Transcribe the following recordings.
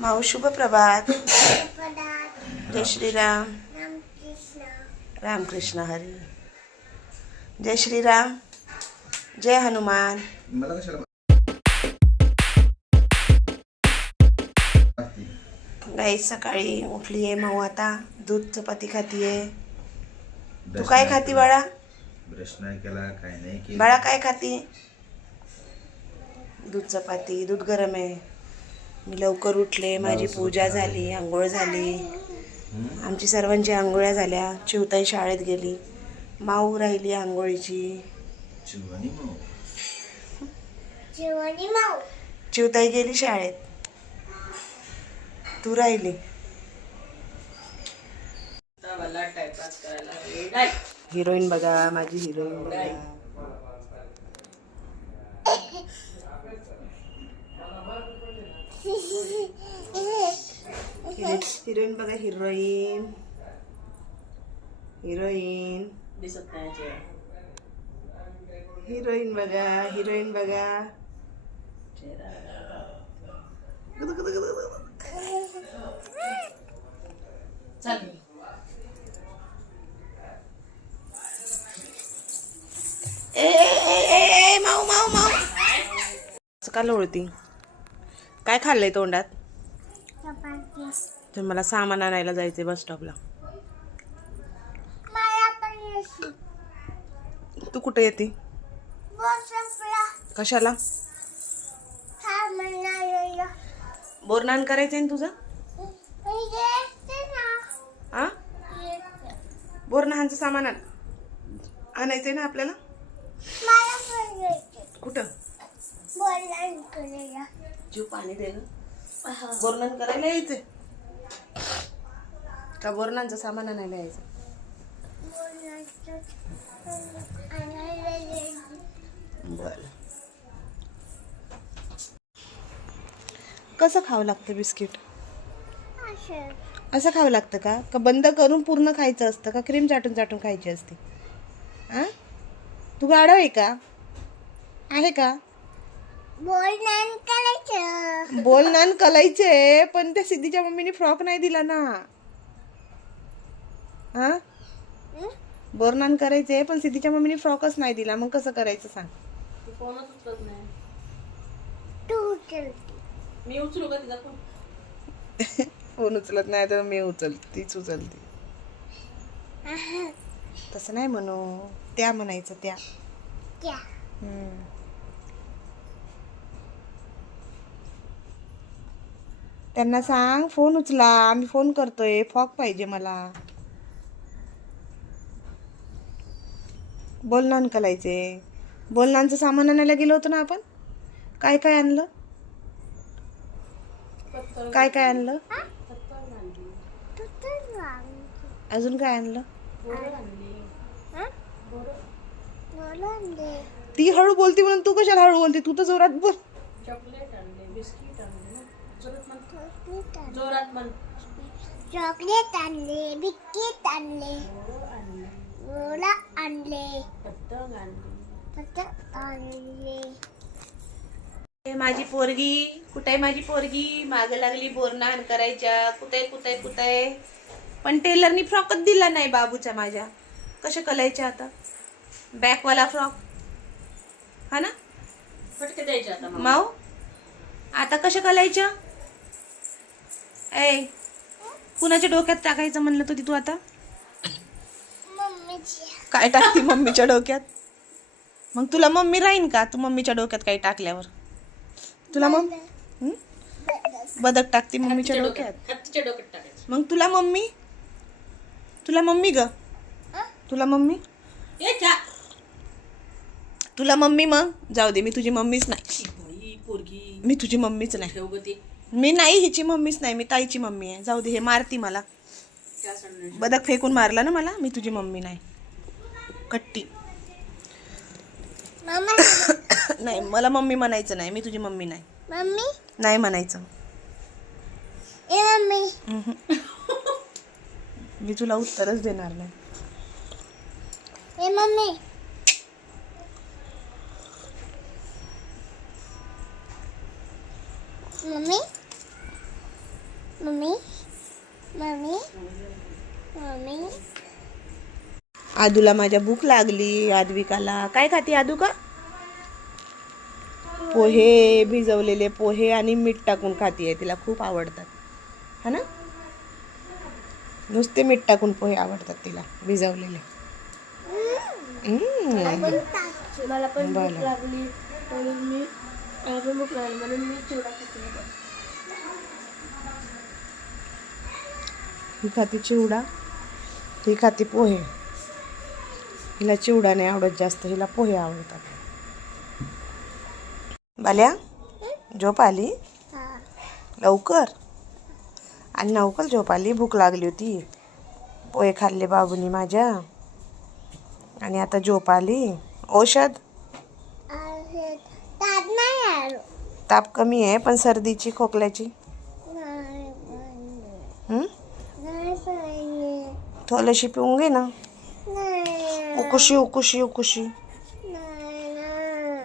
माऊ शुभ प्रभात. जय श्रीराम. रामकृष्ण. हरी. जय श्रीराम. जय हनुमान? गाई सकाळी उठली आहे माऊ आता. दूध चपाती खातीये. तू काय नाही खाती. बाळा? ब्रश नाही केला काय नाही बाळा काय खाती? दूध चपाती दूध गरम आहे. मी लवकर उठले माझी पूजा झाली आंघोळ झाली? आमची सर्वांची आंघोळ्या झाल्या. चिवताई शाळेत गेली. माऊ राहिली आंघोळीची. चिवताई गेली शाळेत. तू राहिली. हिरोईन बघा माझी हिरोईन बघा. हिरोईन बघा हिरोईन हिरोईन दिसत नाही चेहरा. हिरोईन बघा हिरोईन बघा चल ए ए ए ए माऊ माऊ माऊ असं का लोळती काय खाल्लंय तोंडात? तर मला सामान आणायला जायचंय बस स्टॉपला तू कुठे येते? कशाला? बोरनान करायचंय ना तुझं. बोरनाहांचं सामान आण आणायचंय ना आपल्याला? कुठं? जीव पाणी दे बोरनान करायला यायचंय. का बोरनांचं सामान आणायला यायचं? बरं. कसं खावं लागतं बिस्किट? असं खावं लागतं का? का बंद करून पूर्ण खायचं असतं का? क्रीम चाटून चाटून खायची असते. आ? तू गाडव आहे का? आहे का? बोल नान कलायचे पण त्या सिद्धीच्या मम्मीने फ्रॉक नाही दिला ना. हा? हं? बोरनान करायचे पण सिद्धीच्या मम्मीने फ्रॉकच नाही दिला. मग कसं करायचं सांग? तू फोनच उचलत नाही. तू उचलते. मी उचलू का तिचा फोन? फोन उचलत नाही तर मी उचल तीच उचलते. तसं नाही म्हणू. त्या म्हणायचं त्या क्या हम्म. त्यांना सांग फोन उचला. आम्ही फोन करतोय. फॉक पाहिजे मला. बोलणान कलायचे बोलणांचं सामान आणायला गेलो होतो ना आपण. काय काय आणलं? काय काय आणलं? अजून काय आणलं? ती हळू बोलती म्हणून तू कशाला हळू बोलते? तू तर जोरात बोल. चॉकलेट आणले बिस्किट आणले ना जोरात म्हण चॉकलेट आणले. जोरात म्हण. चॉकलेट आणले बिस्किट आणले हो आणले. गोळा आणले. पतंग आणले. पतंग आणले. ए, माझी पोरगी? कुठे माझी पोरगी? माग लागली बोरनान करायच्या. कुठे कुठे कुठे? पण टेलरनी फ्रॉकच दिला नाही बाबूच्या माझ्या. कशा कलायच्या आता? बॅकवाला फ्रॉक. हा ना? फटके द्यायचे आता मग माऊ आता कशा कलायच्या ए कुणाच्या डोक्यात टाकायचं म्हणलं होती तू आता? मम्मीची. काय टाकती मम्मीच्या डोक्यात? मग तुला मम्मी राहीन का? तू मम्मीच्या डोक्यात काही टाकल्यावर. तुला मग हं? बदक टाकती मम्मीच्या डोक्यात हत्तीच्या डोक्यात टाकायचं. मग तुला मम्मी? तुला मम्मी ग. तुला मम्मी? तुला मम्मी मग? जाऊ दे मी तुझी मम्मीच नाही. मी तुझी मम्मीच नाही. मी नाही हिची मम्मीच नाही मी ताईची मम्मी आहे. जाऊ दे हे मारती मला. बदक फेकून मारला ना मला मी तुझी मम्मी नाही. कट्टी. मम्मा नाही मला मम्मी म्हणायचं नाही मी तुझी मम्मी नाही. मम्मी? नाही म्हणायचं. ए मम्मी. मी तुला उत्तरच देणार नाही. ए mummy. Mummy? Mummy? Mummy? Mummy? आदूला माझ्या भूक लागली आद्विकाला. काय खाते आदू का? पोहे भिजवलेले पोहे आणि मीठ टाकून खातीये तिला खूप आवडतात. हा ना? नुसते मीठ टाकून पोहे आवडतात तिला भिजवलेले. मला पण भूक लागली म्हणून मी चिवडा ही खाती चिवडा ही खाती पोहे. हिला चिवडा नाही आवडत जास्त हिला पोहे आवडतात. बाल्या झोप आली? लवकर? आणि लवकर झोप आली? भूक लागली होती. पोहे खाल्ले बाबूनी माझ्या. आणि आता झोप आली? औषध? ताप कमी आहे पण सर्दीची खोकल्याची नाही हं? नाही पाहिजे थोडीशी पिऊन घे ना. उकुशी उकुशी उकुशी.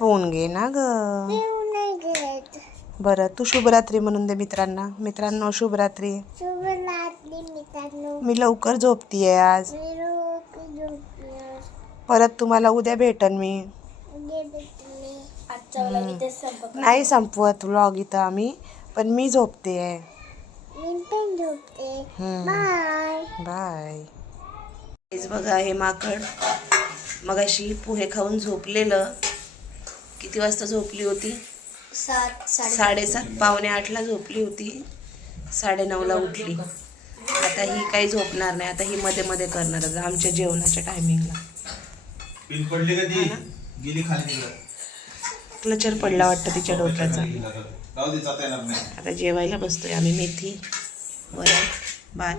पिऊन घे ना ग. बरं तू शुभरात्री म्हणून दे मित्रांना. मित्रांनो शुभरात्री. शुभ रात्री मित्रांनो मी लवकर झोपतीये आज. परत तुम्हाला उद्या भेटन मी. नाही संपवत व्लॉग इथं आम्ही पण मी झोपते मी पण झोपते बाय बाय हेच बघा हे माकड मगाशी पोहे खाऊन झोपलेलं. किती वाजता झोपली होती? सात साडे साडेसात पावणे आठला झोपली होती. साडेनऊला उठली. आता ही काही झोपणार नाही. आता ही मध्ये मध्ये करणार आहे. आमच्या जेवणाच्या टायमिंगला पिन पडली का ती गेली खाली तिकडं. क्लचर पडला वाटतं तिच्या डोक्याचा. आता जेवायला बसतोय आम्ही मेथी वरण भात.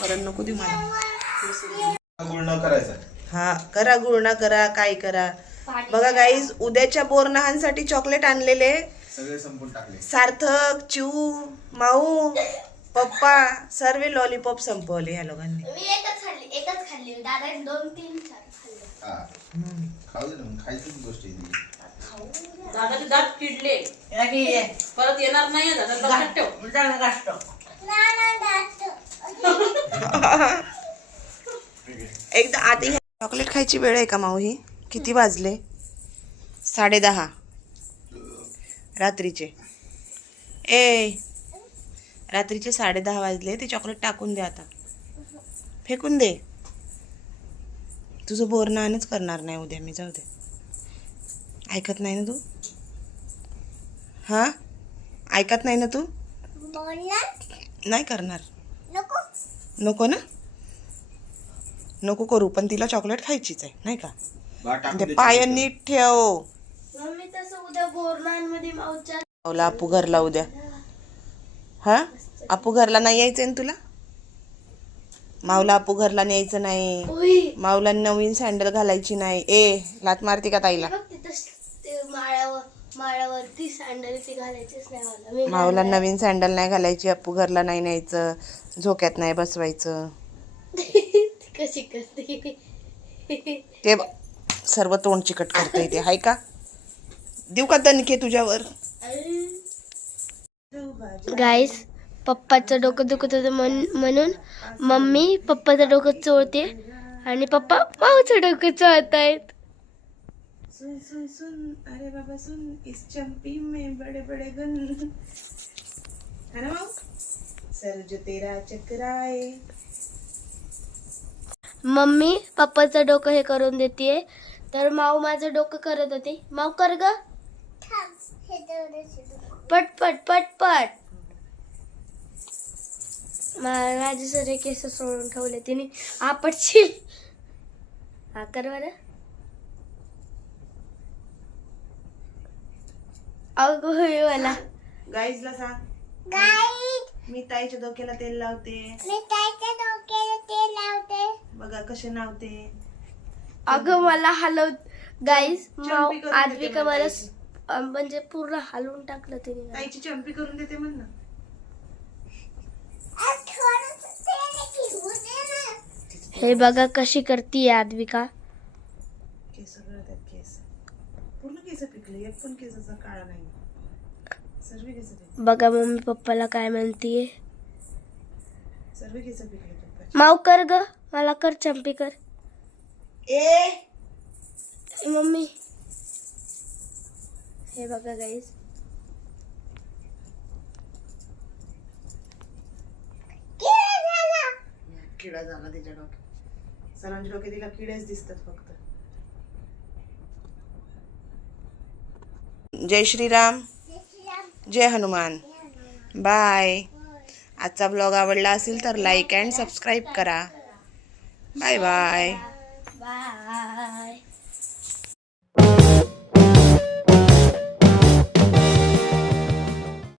वरण नको देऊ मला. करायचा. हा करा गुळणा करा काय करा. बघा गाईज उद्याच्या बोरनहांसाठी चॉकलेट आणलेले. सगळे संपून टाकले. सार्थक चिऊ माऊ पप्पा सर्व लॉलीपॉप संपवले या लोकांनी. मी एकच खाल्ली एकच खाल्ली. दादा दोन तीन चार खाल्ले. हा. खाऊ दे ना मग खायचीच गोष्ट. दादाचे दात किडले. परत येणार नाही दादा लक्षात ठेव. एकदा आता ह्या चॉकलेट खायची वेळ आहे का माऊ ही किती वाजले? साडे दहा. रात्रीचे. ए रात्रीचे साडे दहा वाजले ते चॉकलेट टाकून दे आता. फेकून दे. तुझं बोरनानच करणार नाही उद्या मी जाऊ दे. ऐकत नाही ना तू? हां? ऐकत नाही ना तू? नाही करणार. नको. नको ना? नको करू पण तिला चॉकलेट खायचीच आहे नाही का? ते दे पाय. नीट ठेव. मम्मी तसं उद्या बोरणांमध्ये मावच्या माऊला आपू घरला उद्या. हा? आपू घरला नाही यायचंय ना तुला? माऊला आपू घरला न्यायचं नाही. माऊला नवीन सँडल घालायची नाही. ए लात मारते का ताईला? माळ्यावर माळ्यावरती सँडल ते घालायचेच नाही मला. मी माऊला नवीन सँडल नाही घालायची आपू घरला नाही न्यायचं झोक्यात नाही बसवायचं. ती कशी करते? ते ब- सर्व तोंड चिकट करता येते हाय का? देऊ का दणके तुझ्यावर? गाईस पप्पाचं डोकं दुखत होतं म्हण- म्हणून मम्मी पप्पाचं डोकं चोळते आणि पप्पा माऊचं डोकं चोळत आहेत सुन सुन सुन अरे बाबा सुन इस चंपी में बड़े बड़े गन है ना सर जो तेरा चक्राए मम्मी पप्पाचं डोकं हे करून देते तर माऊ माझं डोकं करत होती. माऊ कर ग. पट पट पट पट माझे सगळे केस सोडून ठेवले तिने. आपटशील. हा कर बरं. अगो होय मला गाईजला सांग. मी ताईच्या डोक्याला तेल लावते. मी त्याच्या डोक्याला तेल लावते. बघा कसे लावते अगं मला हलव करून देते आद्विका मला म्हणजे पूर्ण हलवून टाकलं तिने ताईची चंपी करून देते म्हण ना. हे बघा कशी करते आद्विका केस गळतात केस पूर्ण केस पिकले एक पण केसाचा काळा नाही. सर्व केस पिकले बघा मम्मी पप्पाला काय म्हणतीये. सर्व केस पिकले पप्पाचे. माव कर ग मला कर चंपी कर. ए! ए, मम्मी. हे बघा गाईस किडा झाला. त्याच्या डोक्यात. सरांच्या डोक्यात तिला किडेच दिसतात फक्त. जय श्रीराम. जय हनुमान. बाय आजचा ब्लॉग आवडला असेल तर लाईक अँड सबस्क्राईब करा. Bye bye bye